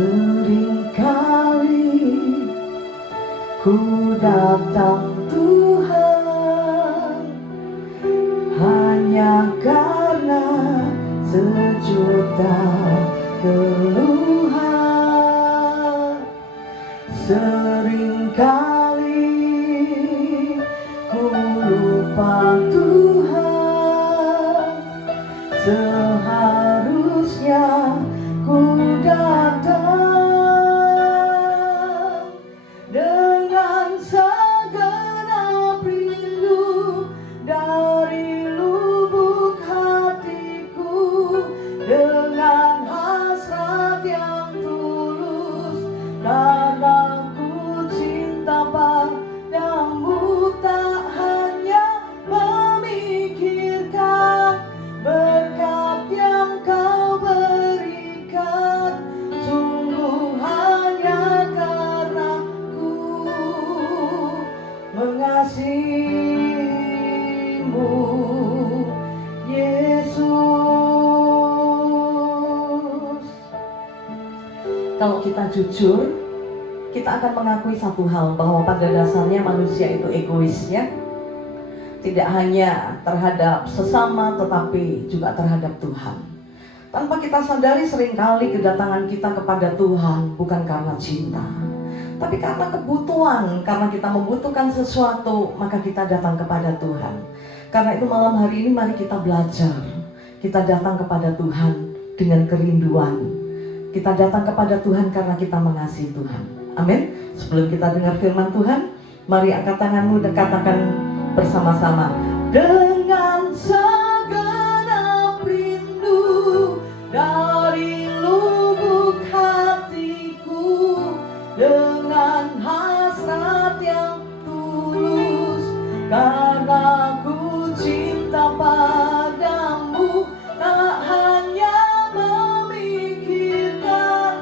Seringkali ku datang Tuhan hanya karena sejuta keluhan. Seringkali ku lupa Tuhan, seharusnya ku datang dengan segenap rindu dari lubuk hatiku, dengan hasrat yang tulus karena ku cinta padamu, tak hanya memikirkan berkat yang kau berikan, sungguh hanya karena ku mengasihimu, Yesus. Kalau kita jujur, kita akan mengakui satu hal, bahwa pada dasarnya manusia itu egoisnya, tidak hanya terhadap sesama tetapi juga terhadap Tuhan. Tanpa kita sadari, seringkali kedatangan kita kepada Tuhan bukan karena cinta, tapi karena kebutuhan. Karena kita membutuhkan sesuatu, maka kita datang kepada Tuhan. Karena itu malam hari ini mari kita belajar. Kita datang kepada Tuhan dengan kerinduan. Kita datang kepada Tuhan karena kita mengasihi Tuhan. Amin. Sebelum kita dengar firman Tuhan, mari angkat tanganmu dan katakan bersama-sama, dengan segenap rindu dari lubuk hatiku, dengan hasrat yang tulus karena ku cinta padamu, tak hanya memikirkan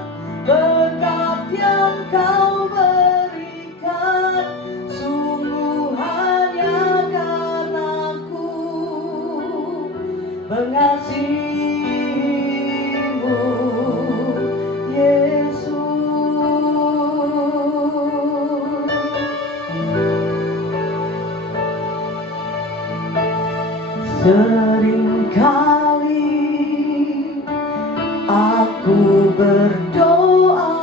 berkat yang kau berikan, sungguh hanya karena ku mengasihimu, Yesus. Seringkali aku berdoa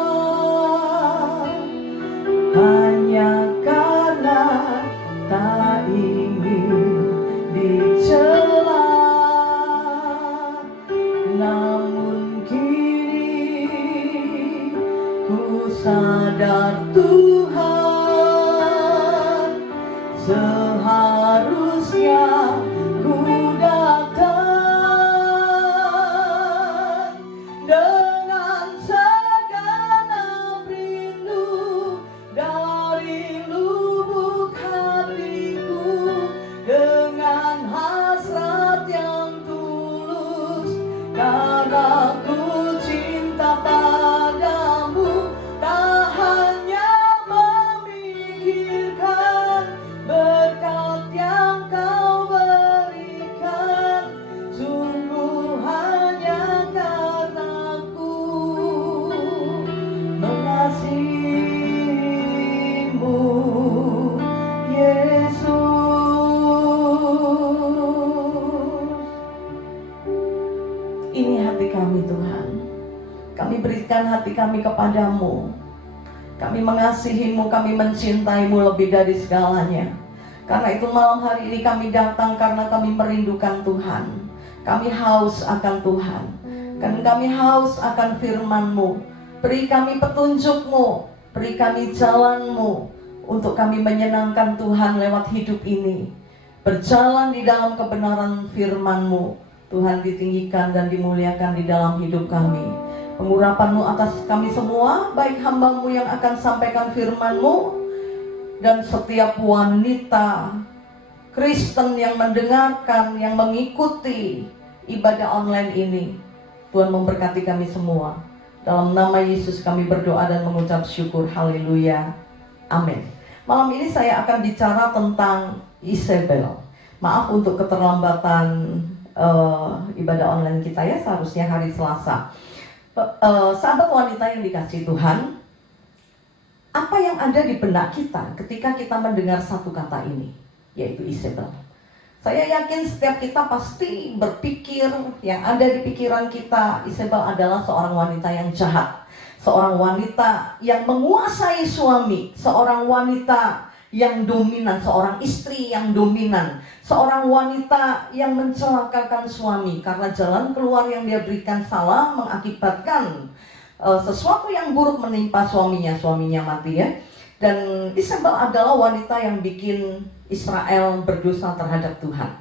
hanya karena tak ingin dicela, namun kini ku sadar Tuhan, seharusnya ku datang dengan segenap rindu dari lubuk hatiku, dengan hasrat yang tulus karena ku cinta padamu, tak hanya memikirkan berkat yang kau berikan, sungguh hanya karena ku mengasihimu, Yesus. Ini hati kami Tuhan, kami berikan hati kami kepadamu. Kami mengasihimu, kami mencintaimu lebih dari segalanya. Karena itu malam hari ini kami datang karena kami merindukan Tuhan. Kami haus akan Tuhan, dan kami haus akan firman-Mu. Beri kami petunjuk-Mu, beri kami jalan-Mu, untuk kami menyenangkan Tuhan lewat hidup ini. Berjalan di dalam kebenaran firman-Mu. Tuhan ditinggikan dan dimuliakan di dalam hidup kami. Pengurapan-Mu atas kami semua, baik hamba-Mu yang akan sampaikan firman-Mu, dan setiap wanita Kristen yang mendengarkan, yang mengikuti ibadah online ini. Tuhan memberkati kami semua. Dalam nama Yesus kami berdoa dan mengucap syukur. Haleluya. Amin. Malam ini saya akan bicara tentang Isabel. Maaf untuk keterlambatan ibadah online kita ya, seharusnya hari Selasa. Sahabat wanita yang dikasihi Tuhan, apa yang ada di benak kita ketika kita mendengar satu kata ini, yaitu Isabel? Saya yakin setiap kita pasti berpikir, yang ada di pikiran kita, Isabel adalah seorang wanita yang jahat, seorang wanita yang menguasai suami, seorang wanita yang dominan, seorang istri yang dominan, seorang wanita yang mencelakakan suami karena jalan keluar yang dia berikan salah, mengakibatkan sesuatu yang buruk menimpa suaminya mati ya. Dan Isabel adalah wanita yang bikin Israel berdosa terhadap Tuhan.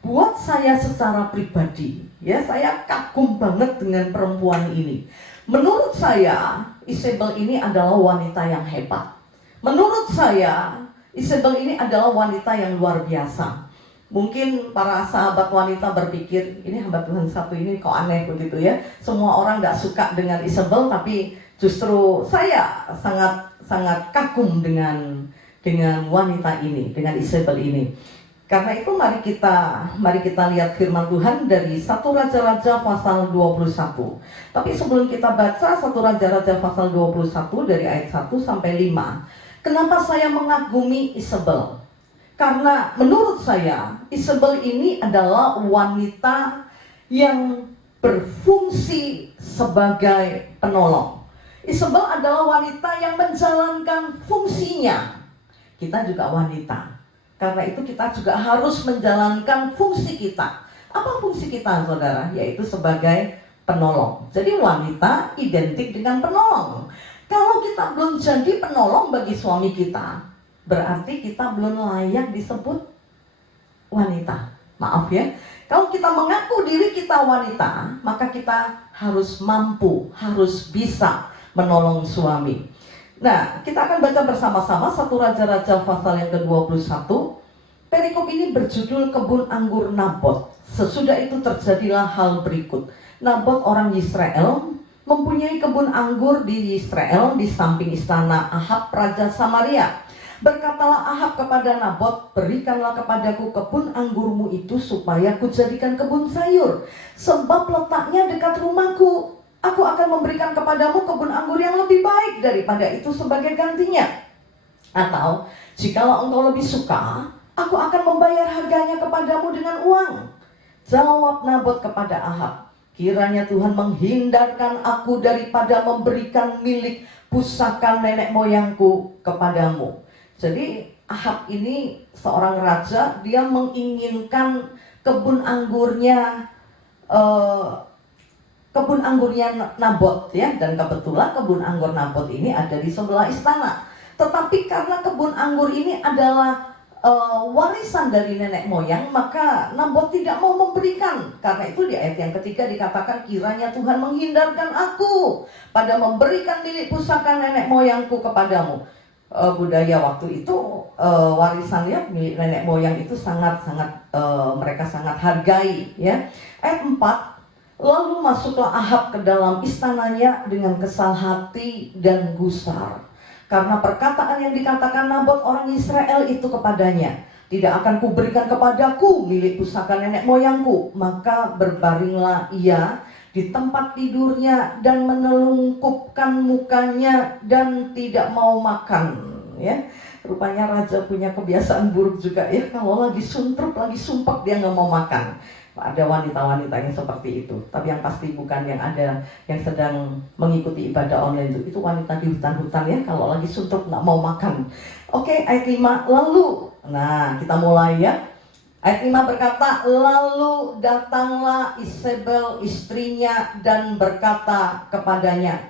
Buat saya secara pribadi, ya, saya kagum banget dengan perempuan ini. Menurut saya, Isabel ini adalah wanita yang hebat. Menurut saya, Isabel ini adalah wanita yang luar biasa. Mungkin para sahabat wanita berpikir, ini hamba Tuhan satu ini kok aneh begitu ya. Semua orang gak suka dengan Isabel, tapi justru saya sangat kagum dengan wanita ini, dengan Isabel ini. Karena itu mari kita lihat firman Tuhan dari 1 Raja-Raja pasal 21. Tapi sebelum kita baca 1 Raja-Raja pasal 21 dari ayat 1 sampai 5. Kenapa saya mengagumi Isabel? Karena menurut saya Isabel ini adalah wanita yang berfungsi sebagai penolong. Isabel adalah wanita yang menjalankan fungsinya. Kita juga wanita. Karena itu kita juga harus menjalankan fungsi kita. Apa fungsi kita, saudara? Yaitu sebagai penolong. Jadi wanita identik dengan penolong. Kalau kita belum jadi penolong bagi suami kita, berarti kita belum layak disebut wanita. Maaf ya. Kalau kita mengaku diri kita wanita, maka kita harus mampu, harus bisa menolong suami. Nah, kita akan baca bersama-sama 1 Raja-Raja pasal yang ke-21. Perikop ini berjudul kebun anggur Nabot. Sesudah itu terjadilah hal berikut. Nabot orang Israel mempunyai kebun anggur di Israel di samping istana Ahab raja Samaria. Berkatalah Ahab kepada Nabot, berikanlah kepadaku kebun anggurmu itu supaya kujadikan kebun sayur, sebab letaknya dekat rumahku. Aku akan memberikan kepadamu kebun anggur yang lebih baik daripada itu sebagai gantinya. Atau, jikalau engkau lebih suka, aku akan membayar harganya kepadamu dengan uang. Jawab Nabot kepada Ahab, kiranya Tuhan menghindarkan aku daripada memberikan milik pusaka nenek moyangku kepadamu. Jadi Ahab ini seorang raja, dia menginginkan kebun anggurnya Nabot ya, dan kebetulan kebun anggur Nabot ini ada di sebelah istana. Tetapi karena kebun anggur ini adalah warisan dari nenek moyang, maka Nabot tidak mau memberikan. Karena itu di ayat yang ketiga dikatakan, kiranya Tuhan menghindarkan aku pada memberikan milik pusaka nenek moyangku kepadamu. Budaya waktu itu warisannya milik nenek moyang itu mereka sangat hargai ya. Ayat 4, lalu masuklah Ahab ke dalam istananya dengan kesal hati dan gusar karena perkataan yang dikatakan Nabot orang Israel itu kepadanya, tidak akan kuberikan kepadaku milik pusaka nenek moyangku. Maka berbaringlah ia di tempat tidurnya dan menelungkupkan mukanya dan tidak mau makan ya. Rupanya raja punya kebiasaan buruk juga ya, kalau lagi suntruk, lagi sumpek dia nggak mau makan. Ada wanita-wanita yang seperti itu, tapi yang pasti bukan yang ada yang sedang mengikuti ibadah online itu wanita di hutan-hutan ya, kalau lagi suntuk nggak mau makan. Oke, ayat 5, lalu, nah kita mulai ya. Ayat 5 berkata, lalu datanglah Isabel istrinya dan berkata kepadanya,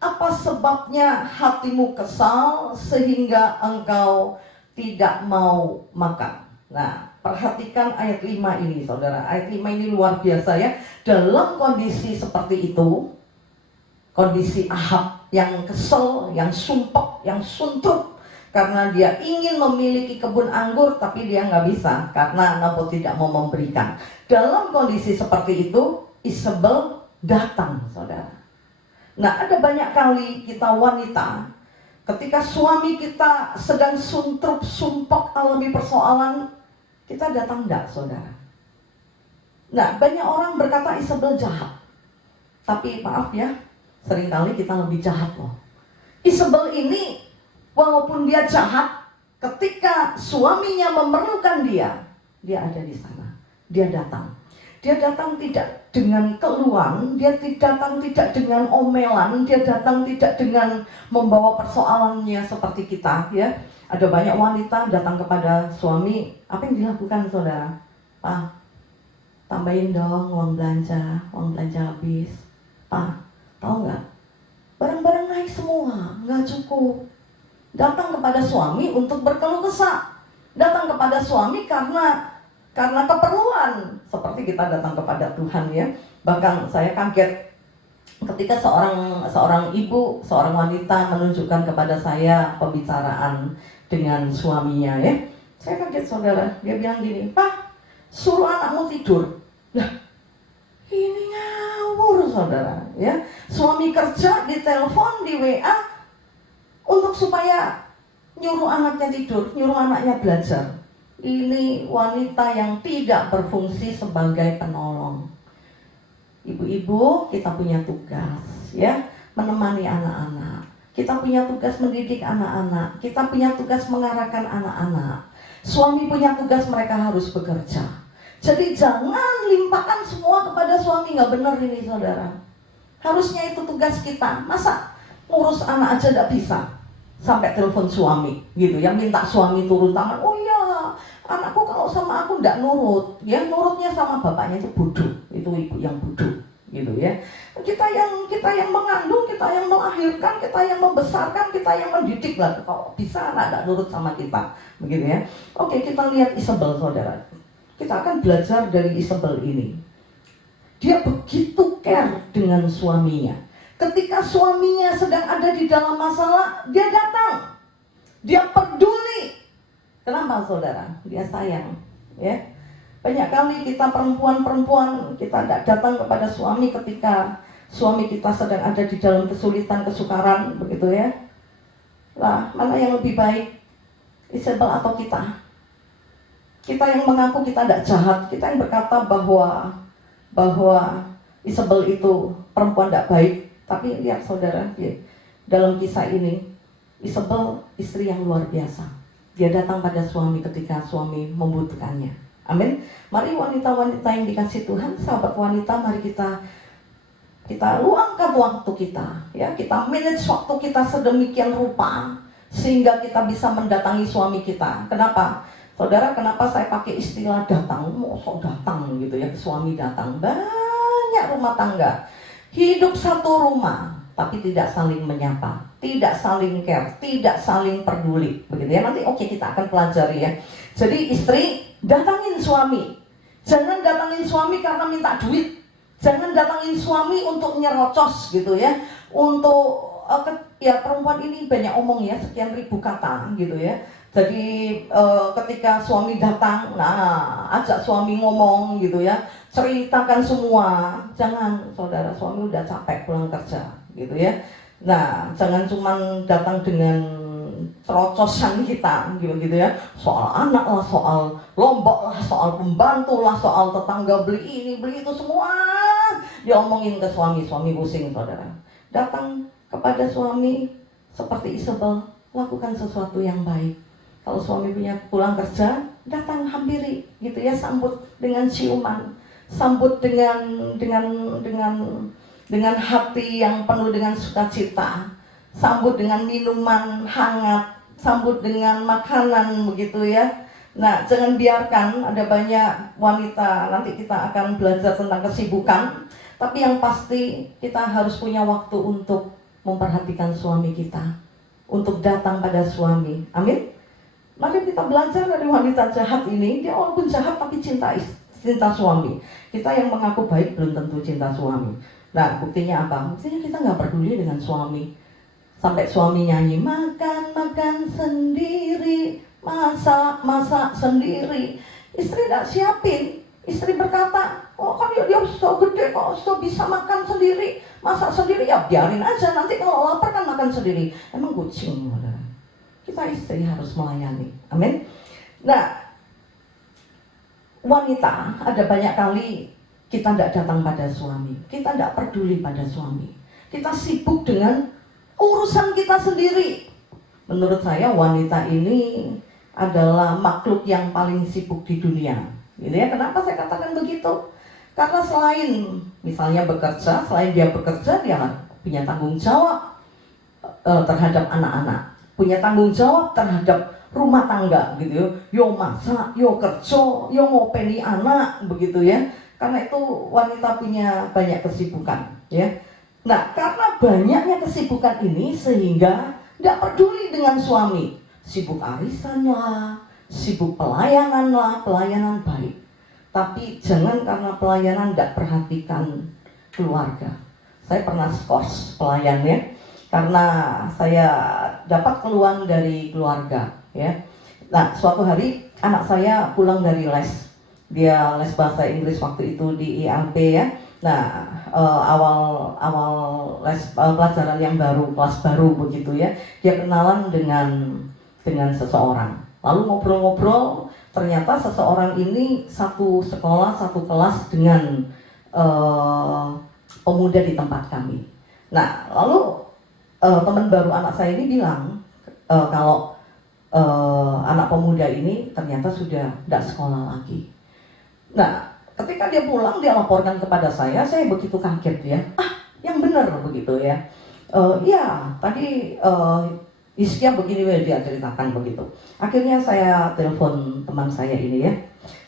apa sebabnya hatimu kesal sehingga engkau tidak mau makan? Nah, perhatikan ayat 5 ini saudara. Ayat 5 ini luar biasa ya. Dalam kondisi seperti itu, kondisi Ahab yang kesel, yang sumpek, yang suntuk, karena dia ingin memiliki kebun anggur tapi dia nggak bisa karena Nabot tidak mau memberikan. Dalam kondisi seperti itu, Isabel datang saudara. Nah, ada banyak kali kita wanita, ketika suami kita sedang suntuk, sumpek, alami persoalan, kita datang enggak, saudara? Nah, banyak orang berkata Isabel jahat. Tapi maaf ya, Seringkali kita lebih jahat loh. Isabel ini walaupun dia jahat, ketika suaminya memerlukan dia ada di sana. Dia datang. Dia datang tidak dengan keluhan, dia datang tidak dengan omelan, dia datang tidak dengan membawa persoalannya seperti kita, ya. Ada banyak wanita datang kepada suami, apa yang dilakukan saudara? Pak, tambahin dong uang belanja habis. Pak, tahu nggak? Barang-barang naik semua, nggak cukup. Datang kepada suami untuk berkeluh kesah. Datang kepada suami karena keperluan. Seperti kita datang kepada Tuhan, ya. Bahkan saya kaget ketika seorang ibu, seorang wanita menunjukkan kepada saya pembicaraan dengan suaminya, ya. Saya kaget saudara, dia bilang gini, Pak, suruh anakmu tidur. Lah, ini ngawur saudara, ya. Suami kerja, ditelepon, di WA untuk supaya nyuruh anaknya tidur, nyuruh anaknya belajar. Ini wanita yang tidak berfungsi sebagai penolong. Ibu-ibu, kita punya tugas, ya, menemani anak-anak. Kita punya tugas mendidik anak-anak. Kita punya tugas mengarahkan anak-anak. Suami punya tugas, mereka harus bekerja. Jadi jangan limpahkan semua kepada suami, nggak benar ini saudara. Harusnya itu tugas kita. Masa ngurus anak aja nggak bisa? Sampai telepon suami, gitu ya, minta suami turun tangan. Oh iya, anakku kalau sama aku nggak nurut, ya nurutnya sama bapaknya itu bodoh, itu ibu yang bodoh, gitu ya. Kita yang mengandung, kita yang melahirkan, kita yang membesarkan, kita yang mendidik lah. Kalau bisa anak nggak nurut sama kita, begitu ya. Oke, kita lihat Isabel saudara. Kita akan belajar dari Isabel ini. Dia begitu care dengan suaminya. Ketika suaminya sedang ada di dalam masalah, dia datang. Dia peduli. Kenapa saudara? Dia sayang, ya. Banyak kali kita perempuan-perempuan, kita tidak datang kepada suami ketika suami kita sedang ada di dalam kesulitan, kesukaran, begitu ya. Lah, mana yang lebih baik? Isabel atau kita? Kita yang mengaku kita tidak jahat, kita yang berkata bahwa Isabel itu perempuan tidak baik. Tapi lihat saudara, dalam kisah ini, Isabel istri yang luar biasa. Dia datang pada suami ketika suami membutuhkannya. Amin. Mari wanita-wanita yang dikasih Tuhan, sahabat wanita, mari kita luangkan waktu kita, ya. Kita manage waktu kita sedemikian rupa sehingga kita bisa mendatangi suami kita. Kenapa? Saudara, kenapa saya pakai istilah datang? Mosok datang gitu ya, suami datang. Banyak rumah tangga hidup satu rumah, tapi tidak saling menyapa, tidak saling care, tidak saling peduli, begitu ya. Nanti kita akan pelajari ya. Jadi istri, datangin suami. Jangan datangin suami karena minta duit. Jangan datangin suami untuk nyerocos gitu ya. Untuk ya perempuan ini banyak omong ya, sekian ribu kata gitu ya. Jadi ketika suami datang, ajak suami ngomong gitu ya, ceritakan semua. Jangan saudara, suami udah capek pulang kerja gitu ya. Nah, jangan cuman datang dengan cerocosan kita gitu ya. Soal anak lah, soal lombok lah, soal pembantu lah, soal tetangga beli ini, beli itu, semua diomongin ke suami. Suami pusing saudara. Datang kepada suami seperti Isabel, lakukan sesuatu yang baik. Kalau suami punya pulang kerja, datang hampiri gitu ya, sambut dengan ciuman, sambut dengan hati yang penuh dengan sukacita, sambut dengan minuman hangat, sambut dengan makanan begitu ya. Nah, jangan biarkan, ada banyak wanita, nanti kita akan belajar tentang kesibukan, tapi yang pasti kita harus punya waktu untuk memperhatikan suami kita, untuk datang pada suami. Amin. Mari kita belajar dari wanita jahat ini. Dia walaupun jahat tapi cinta suami. Kita yang mengaku baik belum tentu cinta suami. Nah, buktinya apa? Buktinya kita nggak peduli dengan suami. Sampai suami nyanyi, makan sendiri, masak sendiri. Istri tidak siapin. Istri berkata, oh kan dia so gede kok, so bisa makan sendiri, masak sendiri. Ya biarin aja, nanti kalau lapar kan makan sendiri. Emang kucing. Kita istri harus melayani. Amin. Nah, wanita, ada banyak kali kita tidak datang pada suami, kita tidak peduli pada suami. Kita sibuk dengan urusan kita sendiri. Menurut saya wanita ini adalah makhluk yang paling sibuk di dunia. Gitu ya. Kenapa saya katakan begitu? Karena selain misalnya bekerja, selain dia bekerja, dia punya tanggung jawab terhadap anak-anak, punya tanggung jawab terhadap rumah tangga, gitu ya. Yo masak, yo kerja, yo ngopeni anak, begitu ya. Karena itu wanita punya banyak kesibukan, ya. Nah, karena banyaknya kesibukan ini sehingga tidak peduli dengan suami, sibuk arisan lah, sibuk pelayanan lah, pelayanan baik. Tapi jangan karena pelayanan tidak perhatikan keluarga. Saya pernah skors pelayan ya, karena saya dapat keluhan dari keluarga ya. Nah, suatu hari anak saya pulang dari les, dia les bahasa Inggris waktu itu di ILP ya. Nah, awal les pelajaran yang baru, kelas baru begitu ya. Dia kenalan dengan seseorang. Lalu ngobrol-ngobrol, ternyata seseorang ini satu sekolah, satu kelas dengan pemuda di tempat kami. Nah, lalu teman baru anak saya ini bilang kalau anak pemuda ini ternyata sudah tidak sekolah lagi. Nah, ketika dia pulang, dia laporkan kepada saya begitu kaget ya. Yang benar begitu ya. Iya, tadi Iskia begini dia ceritakan begitu. Akhirnya saya telepon teman saya ini ya.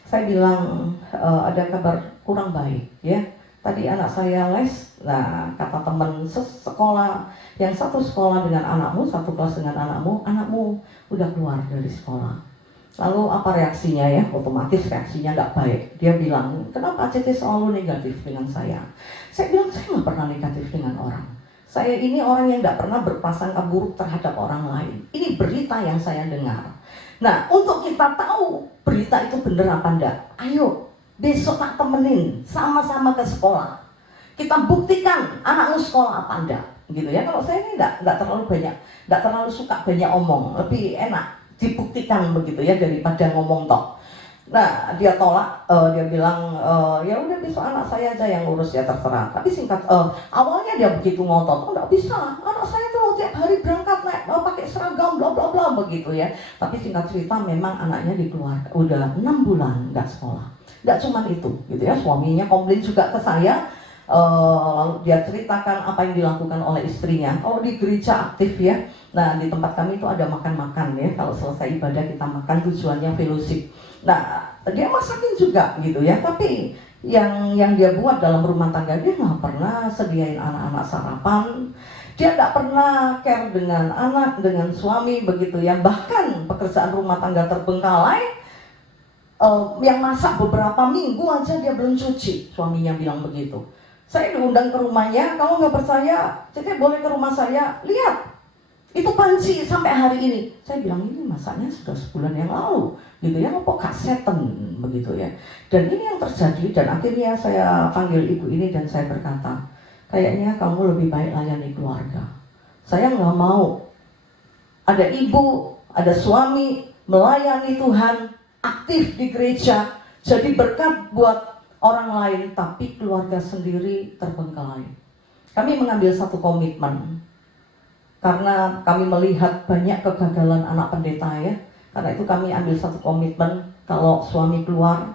Saya bilang ada kabar kurang baik ya. Tadi anak saya les. Nah, kata teman sekolah yang satu sekolah dengan anakmu, satu kelas dengan anakmu udah keluar dari sekolah. Lalu apa reaksinya ya? Otomatis reaksinya nggak baik. Dia bilang, kenapa Cece selalu negatif dengan saya? Saya bilang, saya nggak pernah negatif dengan orang. Saya ini orang yang nggak pernah berprasangka buruk terhadap orang lain. Ini berita yang saya dengar. Nah, untuk kita tahu berita itu benar apa enggak, ayo besok tak temenin sama-sama ke sekolah. Kita buktikan anakmu sekolah apa enggak, gitu ya. Kalau saya ini nggak terlalu banyak, nggak terlalu suka banyak omong, lebih enak dibuktikan begitu ya daripada ngomong tok. Nah, dia tolak, dia bilang ya udah besok anak saya aja yang urus ya terserah. Tapi singkat awalnya dia begitu ngotot, nggak bisa, anak saya tuh tiap hari berangkat pakai seragam bla bla bla begitu ya. Tapi singkat cerita memang anaknya dikeluarkan udah 6 bulan nggak sekolah. Nggak cuma itu gitu ya, suaminya komplain juga ke saya. Lalu dia ceritakan apa yang dilakukan oleh istrinya. Kalau di gereja aktif ya. Nah, di tempat kami itu ada makan-makan ya. Kalau selesai ibadah kita makan, tujuannya fellowship. Nah, dia masakin juga gitu ya. Tapi yang dia buat dalam rumah tangga, dia nggak pernah sediain anak-anak sarapan. Dia nggak pernah care dengan anak, dengan suami begitu ya. Bahkan pekerjaan rumah tangga terbengkalai. Yang masak beberapa minggu aja dia belum cuci. Suaminya bilang begitu. Saya diundang ke rumahnya, kalau nggak percaya, Cece boleh ke rumah saya, lihat. Itu panci sampai hari ini. Saya bilang ini masaknya sudah sebulan yang lalu, gitu ya, kok kaseten begitu ya. Dan ini yang terjadi, dan akhirnya saya panggil ibu ini dan saya berkata, kayaknya kamu lebih baik layani keluarga. Saya nggak mau ada ibu, ada suami melayani Tuhan, aktif di gereja, jadi berkat buat orang lain, tapi keluarga sendiri terbengkalai. Kami mengambil satu komitmen, karena kami melihat banyak kegagalan anak pendeta ya. Karena itu kami ambil satu komitmen, kalau suami keluar,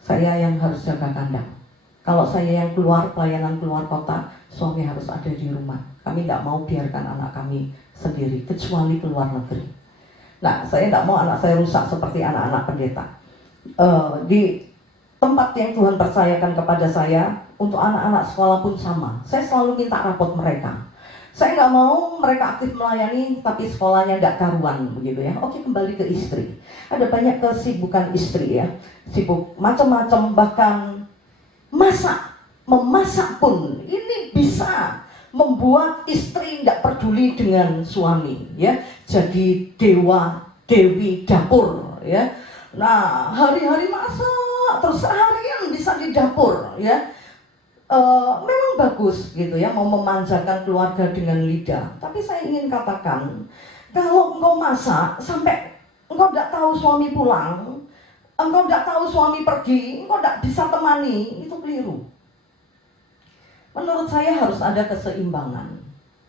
saya yang harus jaga kandang. Kalau saya yang keluar, pelayanan keluar kota, suami harus ada di rumah. Kami tidak mau biarkan anak kami sendiri, kecuali keluar negeri. Nah, saya tidak mau anak saya rusak seperti anak-anak pendeta. Di tempat yang Tuhan percayakan kepada saya, untuk anak-anak sekolah pun sama. Saya selalu minta rapot mereka. Saya nggak mau mereka aktif melayani, tapi sekolahnya nggak karuan, begitu ya. Oke, kembali ke istri. Ada banyak kesibukan istri ya. Sibuk macam-macam, bahkan memasak pun. Ini bisa membuat istri nggak peduli dengan suami ya. Jadi dewi dapur ya. Nah, hari-hari masak, terus seharian bisa di dapur ya. Memang bagus gitu ya, mau memanjakan keluarga dengan lidah. Tapi saya ingin katakan, kalau engkau masak sampai engkau tidak tahu suami pulang, engkau tidak tahu suami pergi, engkau tidak bisa temani, itu keliru. Menurut saya harus ada keseimbangan.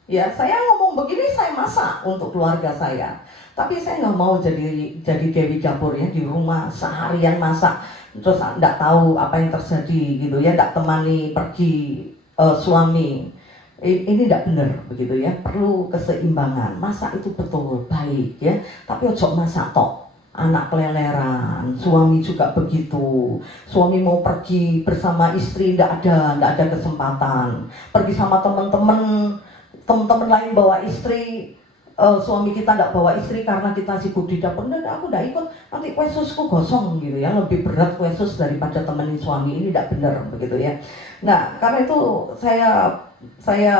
Ya, saya ngomong begini, saya masak untuk keluarga saya. Tapi saya nggak mau jadi Dewi Gapur ya, di rumah seharian masak, terus nggak tahu apa yang terjadi gitu ya, nggak temani pergi suami. Ini tidak benar begitu ya, perlu keseimbangan. Masak itu betul baik ya, tapi ojo masak tok. Anak keleleran, suami juga begitu. Suami mau pergi bersama istri, tidak ada kesempatan. Pergi sama teman-teman lain bawa istri, suami kita tidak bawa istri karena kita sibuk di dapur. Dan aku tidak ikut, nanti kue susku gosong gitu ya. Lebih berat kue sus daripada temenin suami, ini tidak benar begitu ya. Nah, karena itu saya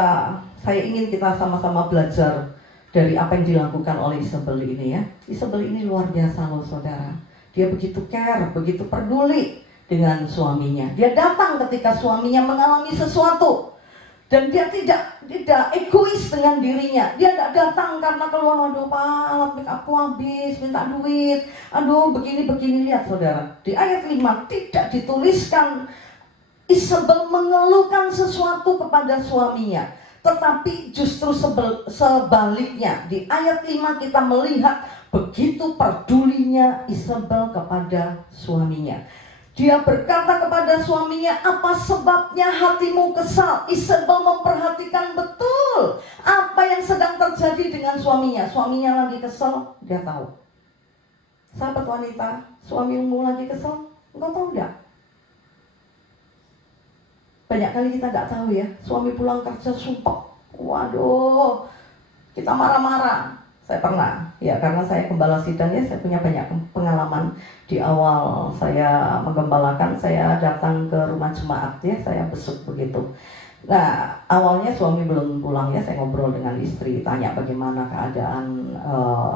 ingin kita sama-sama belajar dari apa yang dilakukan oleh Isabel ini ya. Isabel ini luar biasa loh saudara. Dia begitu care, begitu peduli dengan suaminya. Dia datang ketika suaminya mengalami sesuatu. Dan dia tidak egois dengan dirinya. Dia tidak datang karena keluar, aduh pak, alat make upku habis, minta duit. Aduh begini, lihat saudara. Di ayat 5 tidak dituliskan Isabel mengeluhkan sesuatu kepada suaminya. Tetapi justru sebaliknya, di ayat 5 kita melihat begitu pedulinya Isabel kepada suaminya. Dia berkata kepada suaminya, apa sebabnya hatimu kesal? Isabel memperhatikan betul apa yang sedang terjadi dengan suaminya. Suaminya lagi kesal, dia tahu. Sahabat wanita, suamimu lagi kesal, engkau tahu enggak? Banyak kali kita nggak tahu ya, suami pulang kerja sumpah, waduh, kita marah-marah. Saya pernah, ya karena saya gembala sidang ya, saya punya banyak pengalaman. Di awal saya menggembalakan, saya datang ke rumah jemaat ya, saya besuk begitu. Nah, awalnya suami belum pulang ya, saya ngobrol dengan istri, tanya bagaimana keadaan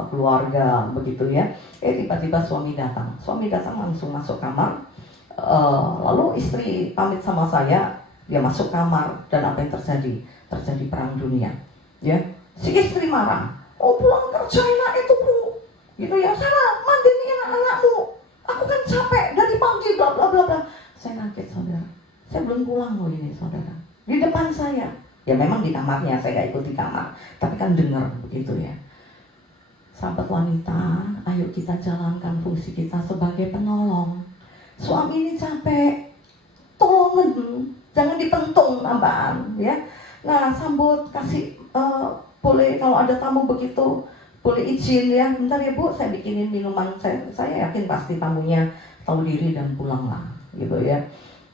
keluarga begitu ya. Tiba-tiba suami datang langsung masuk kamar. Lalu istri pamit sama saya, dia masuk kamar, dan apa yang terjadi? Terjadi perang dunia. Ya, si istri marah. Oh pulang kerja enak itu bu, gitu ya. Sana mandiin anak-anakmu. Aku kan capek dari pagi, bla bla bla bla. Saya kaget saudara. Saya belum pulang loh ini saudara. Di depan saya. Ya memang di kamarnya, saya gak ikut di kamar, tapi kan dengar begitu ya. Sahabat wanita, ayo kita jalankan fungsi kita sebagai penolong. Suami ini capek, tolongin, jangan dipentung tambahan ya. Nah sambut, kasih boleh kalau ada tamu begitu, boleh izin ya, bentar ya bu, saya bikinin minuman. Saya yakin pasti tamunya tahu diri dan pulang lah gitu ya.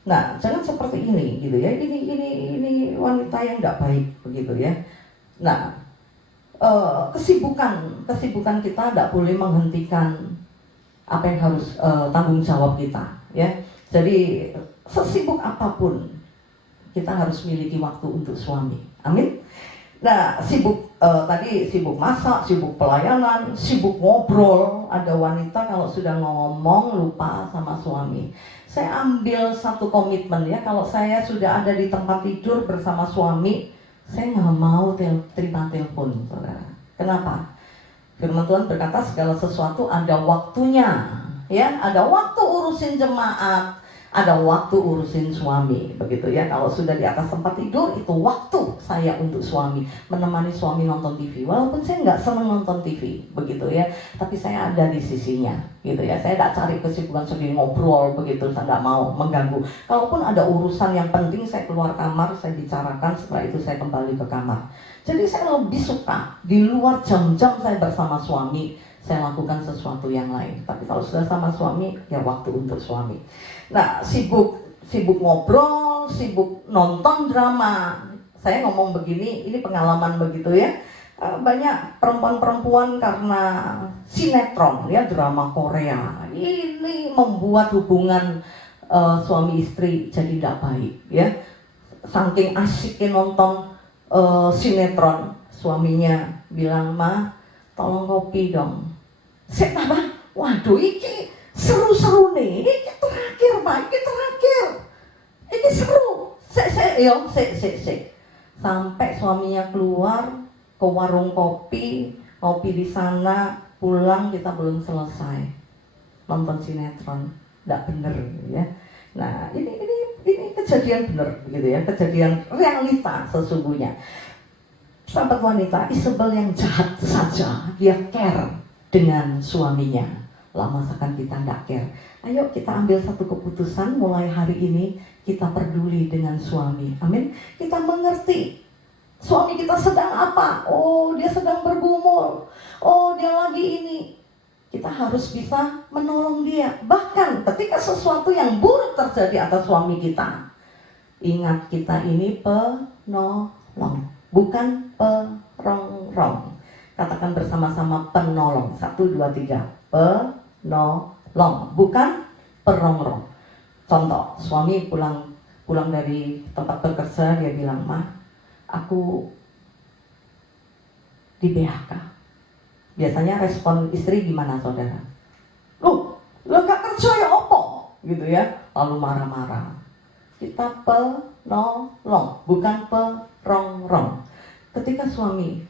Nah jangan seperti ini gitu ya, ini wanita yang nggak baik begitu ya. Nah kesibukan kita tidak boleh menghentikan apa yang harus tanggung jawab kita ya. Jadi sesibuk apapun kita harus miliki waktu untuk suami. Amin. Nah tadi sibuk masak, sibuk pelayanan, sibuk ngobrol. Ada wanita kalau sudah ngomong lupa sama suami. Saya ambil satu komitmen ya, kalau saya sudah ada di tempat tidur bersama suami, saya nggak mau terima telepon saudara. Kenapa? Firman Tuhan berkata segala sesuatu ada waktunya. Ya, ada waktu urusin jemaat, ada waktu urusin suami, begitu ya. Kalau sudah di atas tempat tidur, itu waktu saya untuk suami, menemani suami nonton TV. Walaupun saya nggak senang nonton TV, begitu ya, tapi saya ada di sisinya, gitu ya. Saya tidak cari kesibukan sendiri ngobrol, begitu. Saya nggak mau mengganggu. Kalaupun ada urusan yang penting, saya keluar kamar, saya bicarakan. Setelah itu saya kembali ke kamar. Jadi saya lebih suka di luar jam-jam saya bersama suami, saya lakukan sesuatu yang lain. Tapi kalau sudah sama suami, ya waktu untuk suami. Nah, sibuk ngobrol, sibuk nonton drama. Saya ngomong begini, ini pengalaman begitu ya. Banyak perempuan-perempuan karena sinetron ya, drama Korea. Ini membuat hubungan suami istri jadi tidak baik ya. Saking asiknya nonton sinetron, suaminya bilang, "Ma, tolong kopi dong." Saya tambah, waduh iki seru-seru nih, iki terakhir Pak, iki seru. Sampai suaminya keluar ke warung kopi di sana, pulang kita belum selesai nonton sinetron, tidak bener ya. Nah ini kejadian benar gitu ya, kejadian realita sesungguhnya. Sahabat wanita, Isabel yang jahat saja dia care dengan suaminya. Lah masakan kita nggak care? Ayo kita ambil satu keputusan mulai hari ini, kita peduli dengan suami. Amin. Kita mengerti suami kita sedang apa. Oh, dia sedang bergumul. Oh, dia lagi ini. Kita harus bisa menolong dia. Bahkan ketika sesuatu yang buruk terjadi atas suami kita, ingat kita ini penolong, bukan perongrong. Katakan bersama-sama penolong. 1, 2, 3. Penolong, bukan perongrong. Contoh, suami pulang dari tempat bekerja, dia bilang, "Ma, aku di PHK." Biasanya respon istri gimana, saudara? Lo gak kerja ya opo? Gitu ya, lalu marah-marah. Kita penolong, bukan perongrong. Ketika suami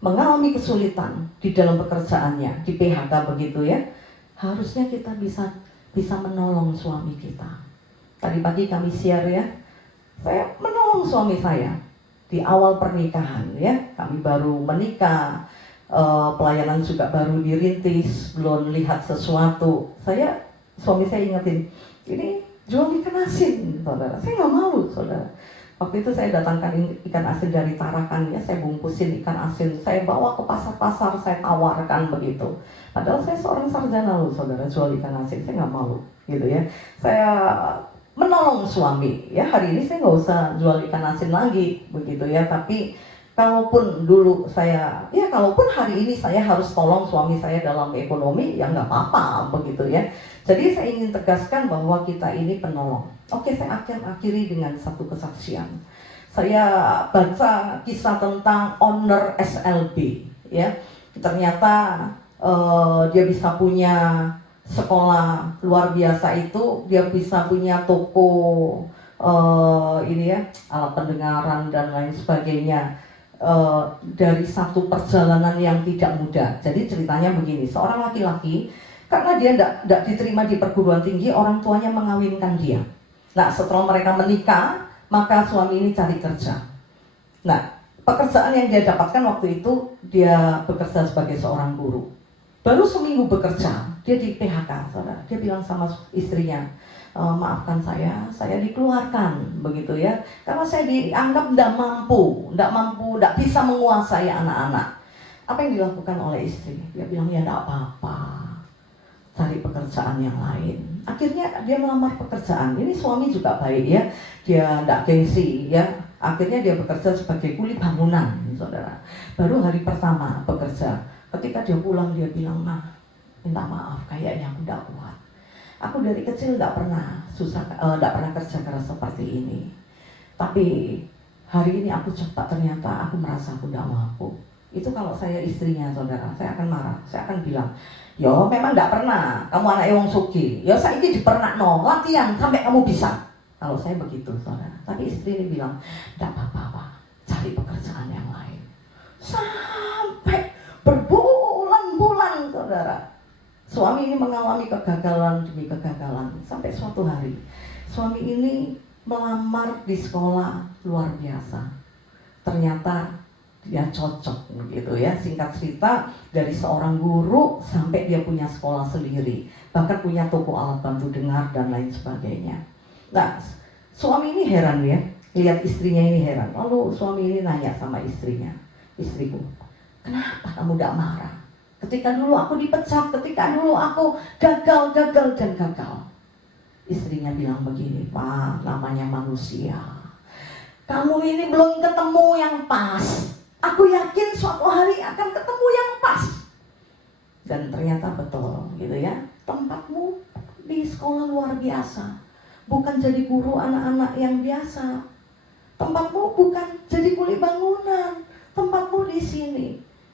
mengalami kesulitan di dalam pekerjaannya, di PHK begitu ya, harusnya kita bisa menolong suami kita. Tadi pagi kami share ya, saya menolong suami saya di awal pernikahan ya, kami baru menikah, pelayanan juga baru dirintis, belum lihat sesuatu. Suami saya ingetin, ini jual ikan asin, saudara. Saya nggak malu, saudara. Waktu itu saya datangkan ikan asin dari Tarakan ya, saya bungkusin ikan asin, saya bawa ke pasar-pasar, saya tawarkan begitu. Padahal saya seorang sarjana loh, saudara, jual ikan asin, saya nggak malu, gitu ya. Saya menolong suami, ya hari ini saya nggak usah jual ikan asin lagi, begitu ya. Tapi kalaupun hari ini saya harus tolong suami saya dalam ekonomi, ya nggak apa-apa, begitu ya. Jadi saya ingin tegaskan bahwa kita ini penolong. Oke, saya akan akhiri dengan satu kesaksian. Saya baca kisah tentang owner SLB, ya. Ternyata dia bisa punya sekolah luar biasa itu, dia bisa punya toko alat pendengaran dan lain sebagainya. Dari satu perjalanan yang tidak mudah. Jadi ceritanya begini, seorang laki-laki karena dia tidak diterima di perguruan tinggi, orang tuanya mengawinkan dia. Nah, setelah mereka menikah, maka suami ini cari kerja. Nah, pekerjaan yang dia dapatkan waktu itu, dia bekerja sebagai seorang guru. Baru seminggu bekerja, dia di PHK, saudara. Dia bilang sama istrinya, maafkan saya dikeluarkan begitu ya, karena saya dianggap tidak bisa menguasai anak-anak. Apa yang dilakukan oleh istri? Dia bilang, ya tidak apa-apa, cari pekerjaan yang lain. Akhirnya dia melamar pekerjaan. Ini suami juga baik ya, dia tidak gengsi ya. Akhirnya dia bekerja sebagai kuli bangunan, saudara. Baru hari pertama bekerja, ketika dia pulang dia bilang, "Nah, minta maaf, kayaknya aku tidak kuat. Aku dari kecil tidak pernah kerja keras seperti ini. Tapi hari ini aku coba, ternyata aku merasa aku tidak mampu." Itu kalau saya istrinya, saudara, saya akan marah. Saya akan bilang, "Yo, memang tidak pernah. Kamu anak wong sugih. Yo, saiki dipernakno, latihan sampai kamu bisa." Kalau saya begitu, saudara. Tapi istri ini bilang, "Tidak apa-apa, cari pekerjaan yang lain." Sampai berbulan-bulan, saudara, suami ini mengalami kegagalan demi kegagalan. Sampai suatu hari, suami ini melamar di sekolah luar biasa. Ternyata dia cocok gitu ya. Singkat cerita, dari seorang guru sampai dia punya sekolah sendiri, bahkan punya toko alat bantu dengar dan lain sebagainya. Nah, suami ini heran ya, lihat istrinya ini heran. Lalu suami ini nanya sama istrinya, "Istriku, kenapa kamu tidak marah? Ketika dulu aku dipecat, ketika dulu aku gagal. Istrinya bilang begini, "Pak, namanya manusia. Kamu ini belum ketemu yang pas. Aku yakin suatu hari akan ketemu yang pas." Dan ternyata betul gitu ya. Tempatmu di sekolah luar biasa, bukan jadi guru anak-anak yang biasa. Tempatmu bukan jadi kuli bangunan. Tempatmu di sini.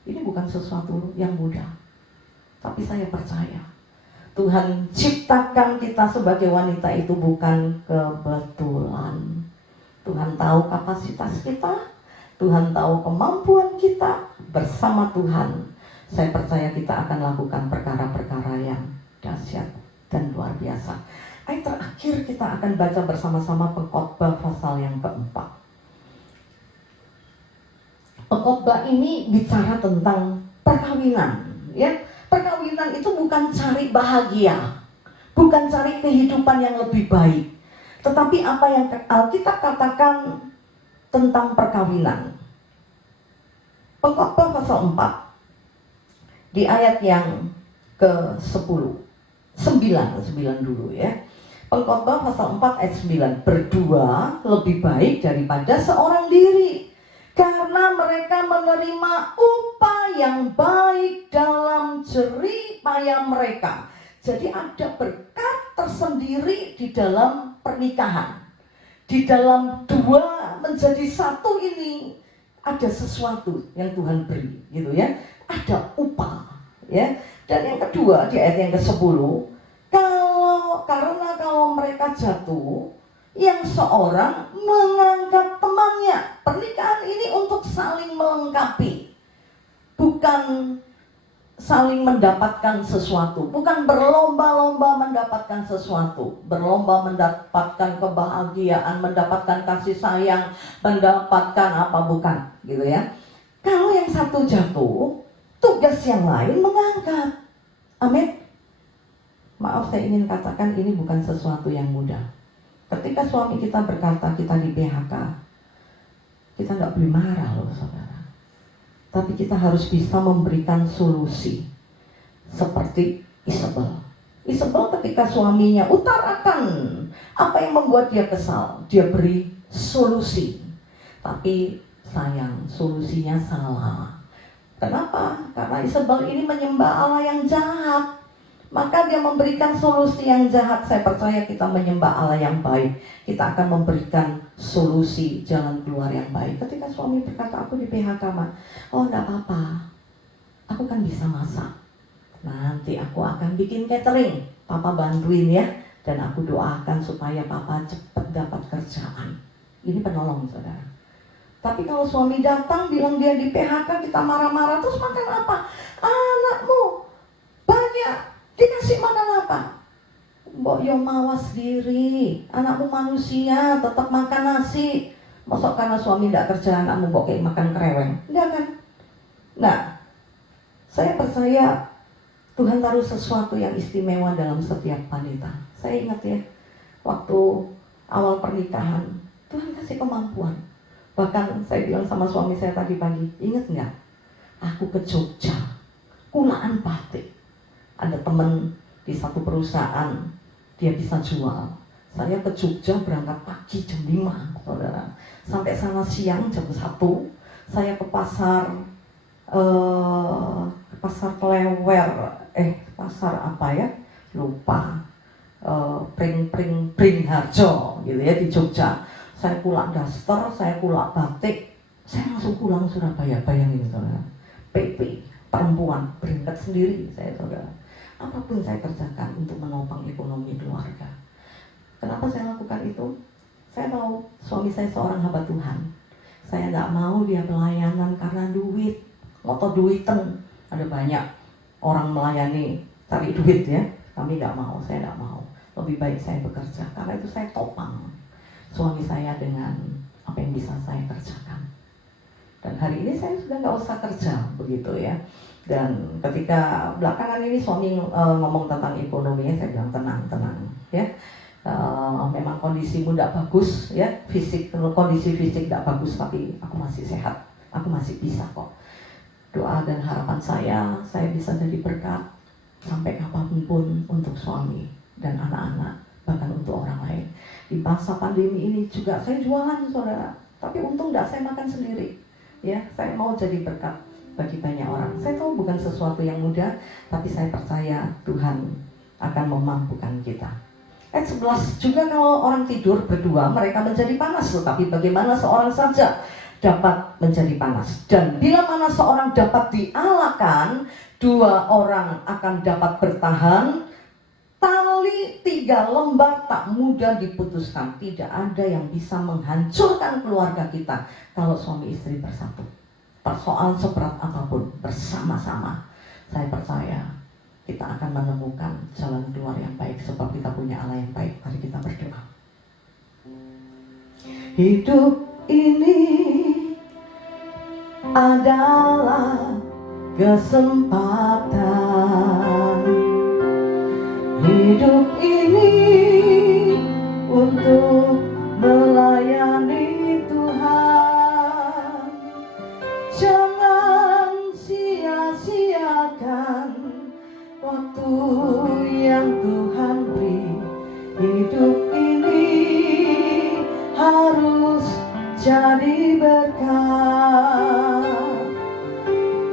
Ini bukan sesuatu yang mudah. Tapi saya percaya Tuhan ciptakan kita sebagai wanita itu bukan kebetulan. Tuhan tahu kapasitas kita, Tuhan tahu kemampuan kita. Bersama Tuhan, saya percaya kita akan lakukan perkara-perkara yang dahsyat dan luar biasa. Ayat terakhir terakhir kita akan baca bersama-sama Pengkhotbah pasal yang keempat. Pengkhotbah ini bicara tentang perkawinan, ya. Perkawinan itu bukan cari bahagia, bukan cari kehidupan yang lebih baik, tetapi apa yang Alkitab katakan tentang perkawinan. Pengkhotbah pasal 4 di ayat yang ke-10, 9 dulu ya. Pengkhotbah pasal 4 ayat 9, berdua lebih baik daripada seorang diri, karena mereka menerima upah yang baik dalam jerih payah mereka. Jadi ada berkat tersendiri di dalam pernikahan. Di dalam dua menjadi satu ini ada sesuatu yang Tuhan beri, gitu ya. Ada upah, ya. Dan yang kedua di ayat yang ke-10, karena kalau mereka jatuh, yang seorang mengangkat temannya. Pernikahan ini untuk saling melengkapi, bukan saling mendapatkan sesuatu, bukan berlomba-lomba mendapatkan sesuatu, berlomba mendapatkan kebahagiaan, mendapatkan kasih sayang, mendapatkan apa, bukan, gitu ya. Kalau yang satu jatuh, tugas yang lain mengangkat. Amin. Maaf, saya ingin katakan ini bukan sesuatu yang mudah. Ketika suami kita berkata kita di PHK, kita nggak boleh marah loh saudara. Tapi kita harus bisa memberikan solusi. Seperti Isabel. Isabel ketika suaminya utarakan apa yang membuat dia kesal, dia beri solusi. Tapi sayang, solusinya salah. Kenapa? Karena Isabel ini menyembah Allah yang jahat. Maka dia memberikan solusi yang jahat. Saya percaya kita menyembah Allah yang baik, kita akan memberikan solusi jalan keluar yang baik. Ketika suami berkata, aku di PHK, Ma. Oh enggak apa-apa, aku kan bisa masak. Nanti aku akan bikin catering, Papa bantuin ya. Dan aku doakan supaya Papa cepat dapat kerjaan. Ini penolong saudara. Tapi kalau suami datang bilang dia di PHK, kita marah-marah, terus makan apa? Anakmu banyak, dikasih makan apa? Mbok yo mawas diri, anakmu manusia, tetap makan nasi. Masuk karena suami tidak kerja, anakmu mbok kayak makan kereweng? Enggak kan? Nah, saya percaya Tuhan taruh sesuatu yang istimewa dalam setiap wanita. Saya ingat ya, waktu awal pernikahan, Tuhan kasih kemampuan. Bahkan saya bilang sama suami saya tadi pagi, ingat nggak? Aku ke Jogja, kulaan batik. Ada teman di satu perusahaan, dia bisa jual. Saya ke Jogja berangkat pagi jam 5, saudara. Sampai sana siang jam 1. Saya ke pasar, pasar Klewer, pasar apa ya? Lupa. Pring Harjo, gitu ya, di Jogja. Saya kulak daster, saya kulak batik, saya langsung pulang Surabaya. Bayangin saudara, PP, perempuan, berangkat sendiri saya saudara. Apapun saya kerjakan untuk menopang ekonomi keluarga. Kenapa saya lakukan itu? Saya tahu suami saya seorang hamba Tuhan. Saya tidak mau dia pelayanan karena duit, motor duiten. Ada banyak orang melayani cari duit ya. Kami tidak mau, saya tidak mau. Lebih baik saya bekerja, karena itu saya topang suami saya dengan apa yang bisa saya kerjakan. Dan hari ini saya sudah nggak usah kerja begitu ya. Dan ketika belakangan ini suami ngomong tentang ekonominya, saya bilang tenang ya. Memang kondisimu tidak bagus ya, kondisi fisik tidak bagus, tapi aku masih sehat, aku masih bisa kok. Doa dan harapan saya bisa jadi berkat sampai kapanpun untuk suami dan anak-anak, bahkan untuk orang lain. Di masa pandemi ini juga saya jualan saudara, tapi untung tidak saya makan sendiri ya. Saya mau jadi berkat bagi banyak orang. Saya tahu bukan sesuatu yang mudah, tapi saya percaya Tuhan akan memampukan kita. Ayat 11 juga, kalau orang tidur berdua mereka menjadi panas, tetapi bagaimana seorang saja dapat menjadi panas. Dan bila mana seorang dapat dialakan, dua orang akan dapat bertahan. Tali 3 lembar tak mudah diputuskan. Tidak ada yang bisa menghancurkan keluarga kita kalau suami istri bersatu. Persoalan seberat apapun bersama-sama, saya percaya kita akan menemukan jalan keluar yang baik, sebab kita punya Allah yang baik. Mari kita berdoa. Hidup ini adalah kesempatan. Hidup ini untuk melayani Tuhan. Jangan sia-siakan waktu yang Tuhan beri. Hidup ini harus jadi berkat.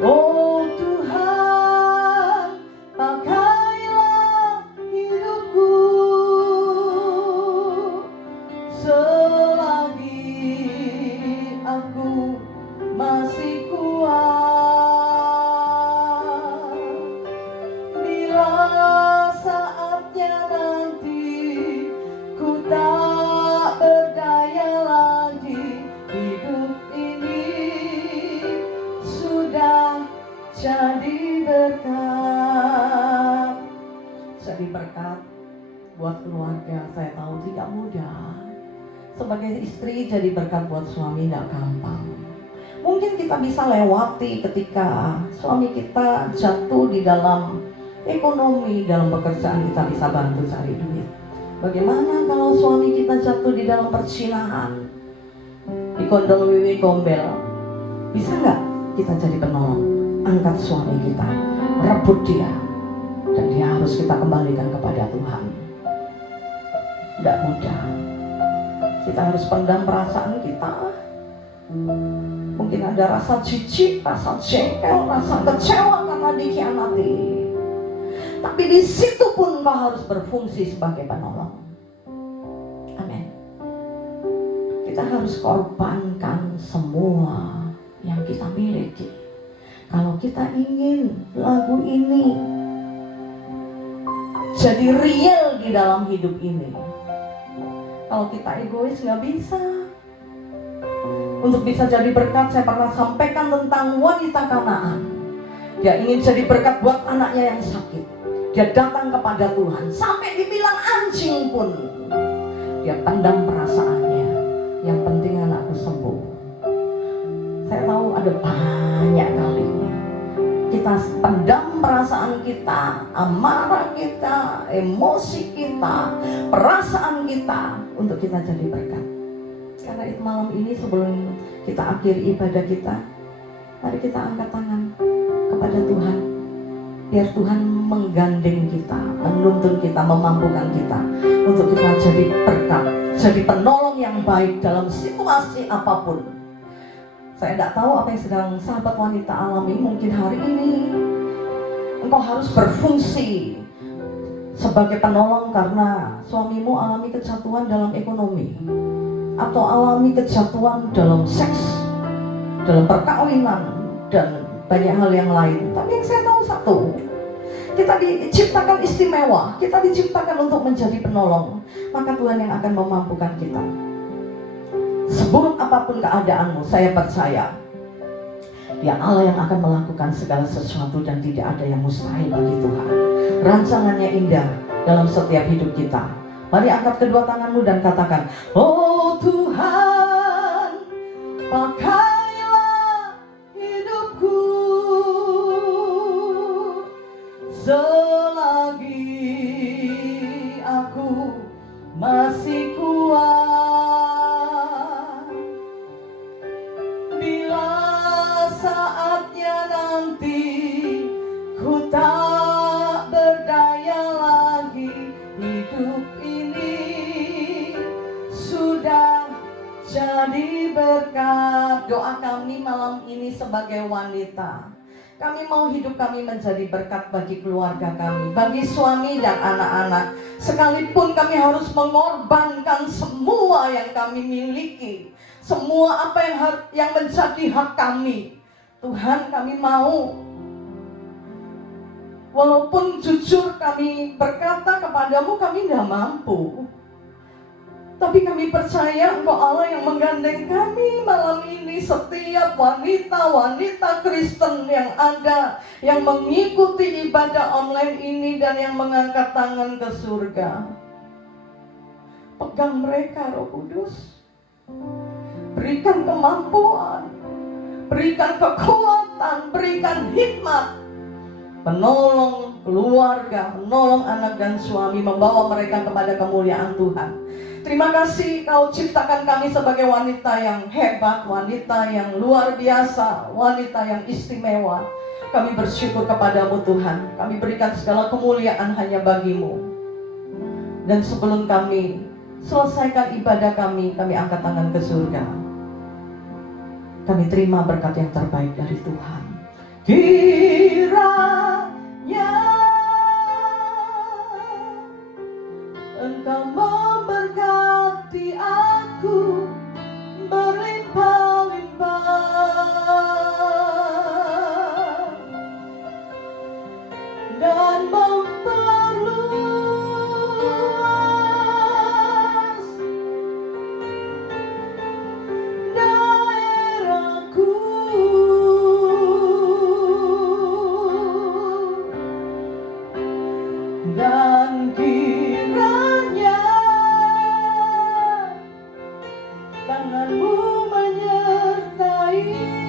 Oh Tuhan, pakailah hidupku selagi aku masih kuat. Bila saatnya nanti ku tak berdaya lagi, hidup ini sudah jadi berkat. Jadi berkat buat keluarga. Saya tahu tidak mudah. Sebagai istri jadi berkat buat suami tidak gampang. Mungkin kita bisa lewati ketika suami kita jatuh di dalam ekonomi, dalam pekerjaan kita bisa bantu cari duit. Bagaimana kalau suami kita jatuh di dalam perzinahan, di kondol wiwi gombel? Bisa nggak kita jadi penolong? Angkat suami kita, rebut dia, dan dia harus kita kembalikan kepada Tuhan. Tidak mudah. Kita harus pendam perasaan kita. Mungkin ada rasa jijik, rasa jengkel, rasa kecewa karena dikhianati. Tapi di situ pun kau harus berfungsi sebagai penolong. Amin. Kita harus korbankan semua yang kita miliki. Kalau kita ingin lagu ini jadi real di dalam hidup ini, kalau kita egois nggak bisa. Untuk bisa jadi berkat, saya pernah sampaikan tentang wanita Kanaan. Dia ingin jadi berkat buat anaknya yang sakit. Dia datang kepada Tuhan, sampai dibilang anjing pun dia pendam perasaannya. Yang penting anakku sembuh. Saya tahu ada banyak kali kita pendam perasaan kita, amarah kita, emosi kita, perasaan kita untuk kita jadi berkat. Karena itu malam ini sebelum kita akhiri ibadah kita, mari kita angkat tangan kepada Tuhan. Biar Tuhan menggandeng kita, menuntun kita, memampukan kita untuk kita jadi berkat, jadi penolong yang baik dalam situasi apapun. Saya tidak tahu apa yang sedang sahabat wanita alami. Mungkin hari ini engkau harus berfungsi sebagai penolong karena suamimu alami kejatuhan dalam ekonomi, atau alami kejatuhan dalam seks, dalam perkawinan, dan banyak hal yang lain. Tapi yang saya tahu satu, kita diciptakan istimewa, kita diciptakan untuk menjadi penolong. Maka Tuhan yang akan memampukan kita. Seburuk apapun keadaanmu, saya percaya Dia Allah yang akan melakukan segala sesuatu dan tidak ada yang mustahil bagi Tuhan. Rancangannya indah dalam setiap hidup kita. Mari angkat kedua tanganmu dan katakan, oh Tuhan, pakailah hidupku selagi aku masih kuat. Bila saatnya nanti ku tak berdaya lagi, hidup ini sudah jadi berkat. Doa kami malam ini sebagai wanita, kami mau hidup kami menjadi berkat bagi keluarga kami, bagi suami dan anak-anak. Sekalipun kami harus mengorbankan semua yang kami miliki, semua apa yang menjadi hak kami. Tuhan, kami mau, walaupun jujur kami berkata kepadamu kami tidak mampu, Tapi kami percaya Engkau Allah yang menggandeng kami malam ini. Setiap wanita-wanita Kristen yang ada, yang mengikuti ibadah online ini dan yang mengangkat tangan ke surga. Pegang mereka Roh Kudus. Berikan kemampuan, berikan kekuatan, berikan hikmat, menolong keluarga, menolong anak dan suami, membawa mereka kepada kemuliaan Tuhan. Terima kasih Kau ciptakan kami sebagai wanita yang hebat, wanita yang luar biasa, wanita yang istimewa. Kami bersyukur kepadamu Tuhan. Kami berikan segala kemuliaan hanya bagi-Mu. Dan sebelum kami selesaikan ibadah kami angkat tangan ke surga. Kami terima berkat yang terbaik dari Tuhan. Kiranya Engkau memberkati aku berlimpah-limpah dan memperluas daerahku, dan kiranya tangan-Mu menyertai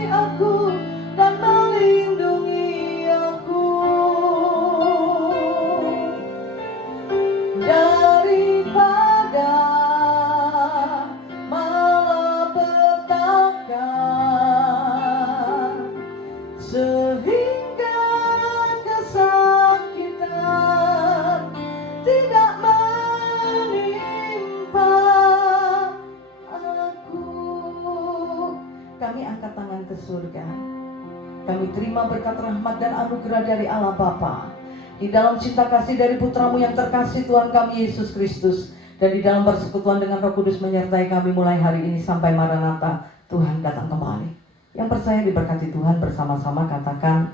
aku dan melindungi aku daripada malapetaka, sehingga kesakitan tidak menimpa aku. Kami angkat tangan ke surga. Kami terima berkat rahmat dan anugerah dari Allah Bapa, di dalam cinta kasih dari Putra-Mu yang terkasih Tuhan kami Yesus Kristus, dan di dalam persekutuan dengan Roh Kudus menyertai kami mulai hari ini sampai Maranatha, Tuhan datang kembali. Yang percaya diberkati Tuhan bersama-sama katakan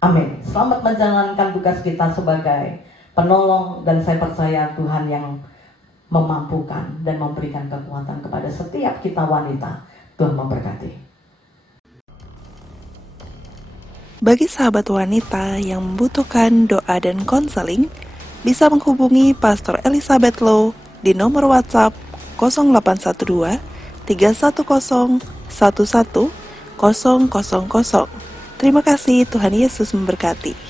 amin. Selamat menjalankan tugas kita sebagai penolong, dan saya percaya Tuhan yang memampukan dan memberikan kekuatan kepada setiap kita wanita. Tuhan memberkati. Bagi sahabat wanita yang membutuhkan doa dan konseling, bisa menghubungi Pastor Elizabeth Low di nomor WhatsApp 0812 310 11 000. Terima kasih, Tuhan Yesus memberkati.